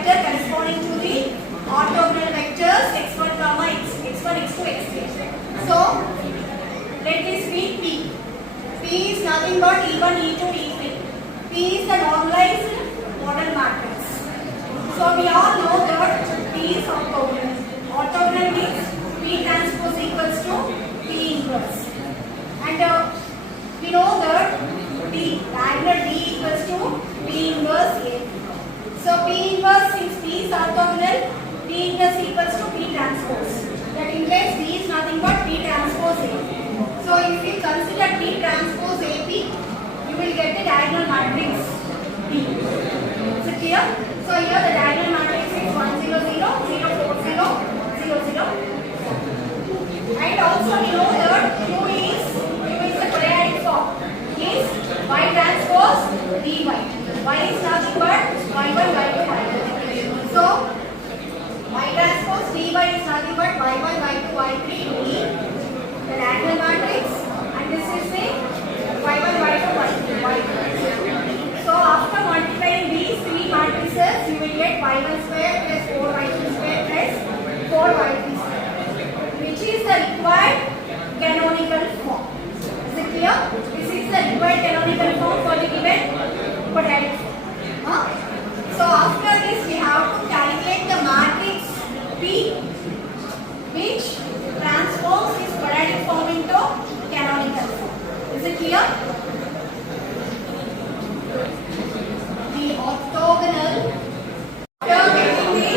vector corresponding to the orthogonal vectors x1 comma x1 x2 x3. So let this be P. P is nothing but E1 E2 E3. P is the normalized model matrix. So we all know that P is orthogonal. Orthogonal means P transpose equals to P inverse. And we know that D, diagonal D equals to P inverse A. So P inverse, since P is orthogonal, P inverse equals to P transpose. That implies D is nothing but P transpose A. So if you consider P transpose AP, you will get the diagonal matrix D. Is it clear? So here the diagonal matrix is 1 0 0 0 4 0 0 0. And also we know that Q is the quadratic form. Is Y transpose dy. Y is nothing but y1 y2 y3. So Y transpose dy is nothing but y1 y2 y3 d. The diagonal matrix, and this is the y1 y2 y3 y3. So after multiplying these three matrices, you will get y1 square plus 4y2 square plus 4y3 square, which is the required canonical form. Is it clear? This is the required canonical form for the given quadratic form. So after this, we have to calculate the matrix P, which transforms this quadratic form into canonical form. Is it clear? The orthogonal. After getting the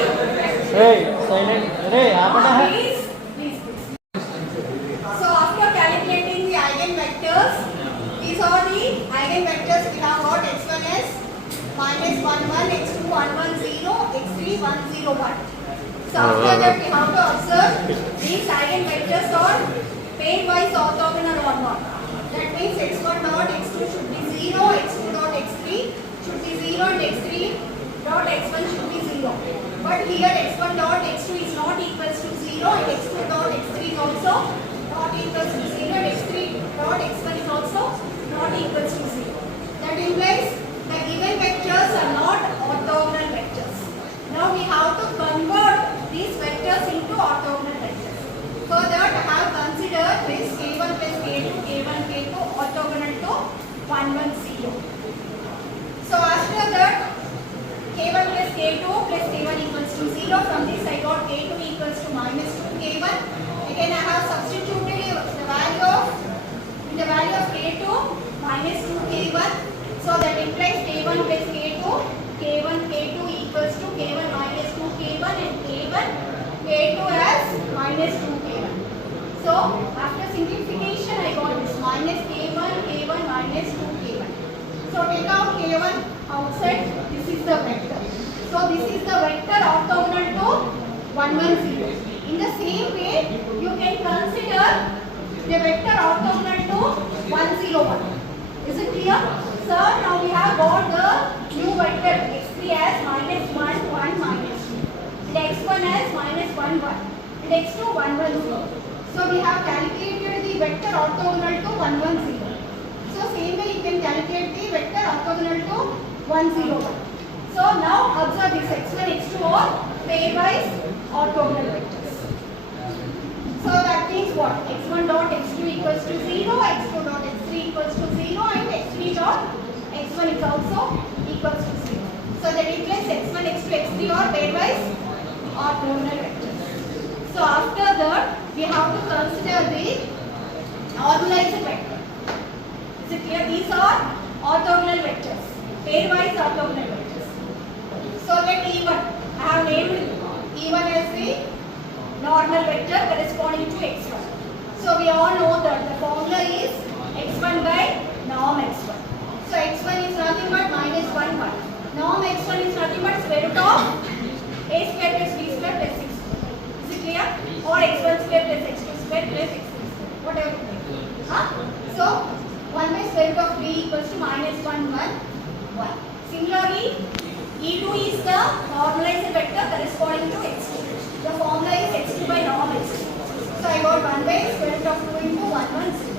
please. So after calculating the eigenvectors, these are the eigenvectors we have got. X1 is minus 1 1, x2 1 1 0, x3 1 0 1. So after that we have to observe these eigenvectors are pairwise orthogonal or not. That means x1 dot x2 should be 0, x2 dot x3 should be 0 and x3 dot x1 should be 0. But here x1 dot x2 is not equals to 0 and x2 dot x3 is also not equals to 0 and x3 dot x1 is also not equals to 0. That implies the given vectors are not orthogonal vectors. Now we have to convert these vectors into orthogonal vectors. For that I have considered this k1 plus k2, k1, k2 orthogonal to 1 1 0. So after that k1 plus k2 plus k1 equals to 0. From this I got k2 equals to minus 2 k1. Again I have substituted the value of k2 minus 2 k1. So that implies k1 plus k2, k1 k2 equals to k1 minus 2 k1 and k1 k2 as minus 2 k1. So after simplification I got this minus k1 k1 minus 2 k1. So take out k1 outside. This is the vector. So this is the vector orthogonal to 1 1 0. In the same way you can consider the vector orthogonal to 1 0 1. Is it clear? So now we have got the new vector x3 as minus 1 1 minus 2. And x1 as minus 1 1. And x2 1 1 0. So we have calculated the vector orthogonal to 1 1 0. So same way you can calculate the vector orthogonal to 1 0 1. So now observe this x1 x2 are pairwise orthogonal vectors. So that means what? x1 dot x2 equals to 0, x2 dot x3 equals to 0 and x3 dot x1 is also equals to 0. So that implies x1, x2, x3 are pairwise orthogonal vectors. So after that we have to consider the normalized vector. Is it clear? These are orthogonal vectors, pairwise orthogonal vectors. So let E1, I have named E1 as the normal vector corresponding to x1. So we all know that the formula is x1 by norm x1. So x1 is nothing but minus 1 1. Norm x1 is nothing but square root of a square plus b square plus 6. Is it clear? Or x1 square plus x2 square plus x3 square. Whatever you make. So 1 by square root of b equals to minus 1 1 1. Similarly, E2 is the normalized vector corresponding to x2. The formula is x2 by norm x2. So I got 1 by square root of 2 into 1 1 0.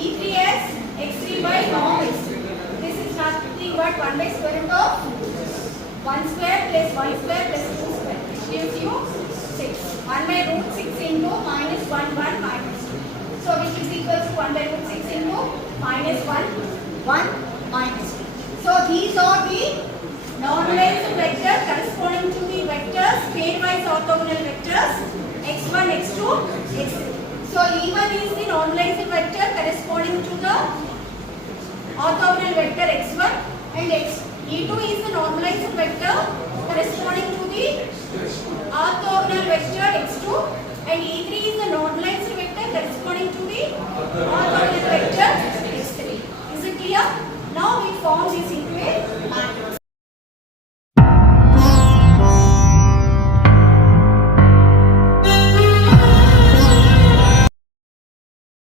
E3 as x3 by norm x3. This is nothing but 1 by square root of 1 square plus 1 square plus 2 square, which gives you 6. 1 by root 6 into minus 1 minus 2. So which is equals to 1 by root 6 into minus 1 minus 2. So these are the normalized vectors corresponding to the vectors pairwise orthogonal vectors x1, x2, x3. So E1 is the normalized vector corresponding to the orthogonal vector x1 and E2 is the normalized vector corresponding to the orthogonal vector x2 and E3 is the normalized vector corresponding to the orthogonal vector x3. Is it clear? Now we form this into a